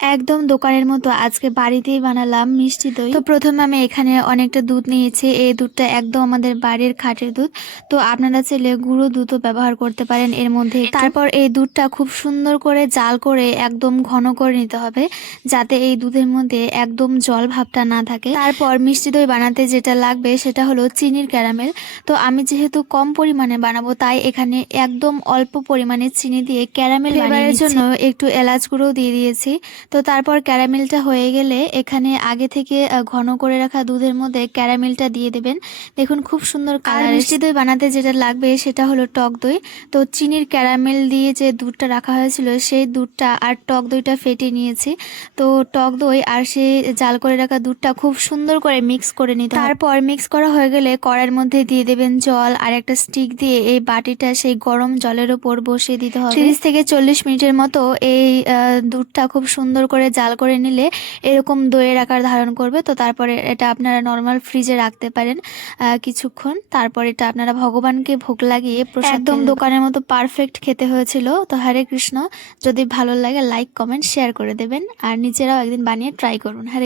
একদম দোকানের মতো আজকে বাড়িতেই বানালাম মিষ্টি দই। তো প্রথমে আমি এখানে অনেকটা দুধ নিয়েছি। এই দুধটা একদম আমাদের বাড়ির খাঁটি দুধ। তো আপনারা চাইলে গুঁড়ো দুধও ব্যবহার করতে পারেন এর মধ্যে। তারপর এই দুধটা খুব সুন্দর করে জাল করে একদম ঘন করে নিতে হবে, যাতে এই দুধের মধ্যে একদম জল ভাবটা না থাকে। তারপর মিষ্টি দই বানাতে যেটা লাগবে সেটা হলো চিনির ক্যারামেল। তো আমি যেহেতু কম পরিমাণে বানাবো, তাই এখানে একদম অল্প পরিমাণে চিনি দিয়ে ক্যারামেল বানিয়ে জন্য একটু এলাচ গুঁড়ো দিয়ে দিয়েছি। তো তারপর ক্যারামেলটা হয়ে গেলে এখানে আগে থেকে ঘন করে রাখা দুধের মধ্যে ক্যারামেলটা দিয়ে দেবেন। দেখুন খুব সুন্দর কালার। মিষ্টি দই বানাতে যেটা লাগবে সেটা হলো টক দই। তো চিনির ক্যারামেল দিয়ে যে দুধটা রাখা হয়েছিল সেই দুধটা আর টক দইটা ফেটে নিয়েছি। তো টক দই আর সেই জাল করে রাখা দুধটা খুব সুন্দর করে মিক্স করে নিতে হবে। তারপর মিক্স করা হয়ে গেলে কড়াইয়ের মধ্যে দিয়ে দেবেন জল, আর একটা স্টিক দিয়ে এই বাটিটা সেই গরম জলের ওপর বসিয়ে দিতে হবে। 30 থেকে 40 মিনিটের মতো এই দুধটা খুব সুন্দর করে জাল করে নিলে এরকম দইয়ের আকার ধারণ করবে। তো তারপরে এটা আপনারা নর্মাল ফ্রিজে রাখতে পারেন কিছুক্ষণ। তারপর এটা আপনারা ভগবানকে ভোগ লাগিয়ে একদম দোকানের মতো পারফেক্ট খেতে হয়েছিল। তো হরে কৃষ্ণ। যদি ভালো লাগে লাইক কমেন্ট শেয়ার করে দেবেন, আর নিজেরাও একদিন বানিয়ে ট্রাই করুন। হরে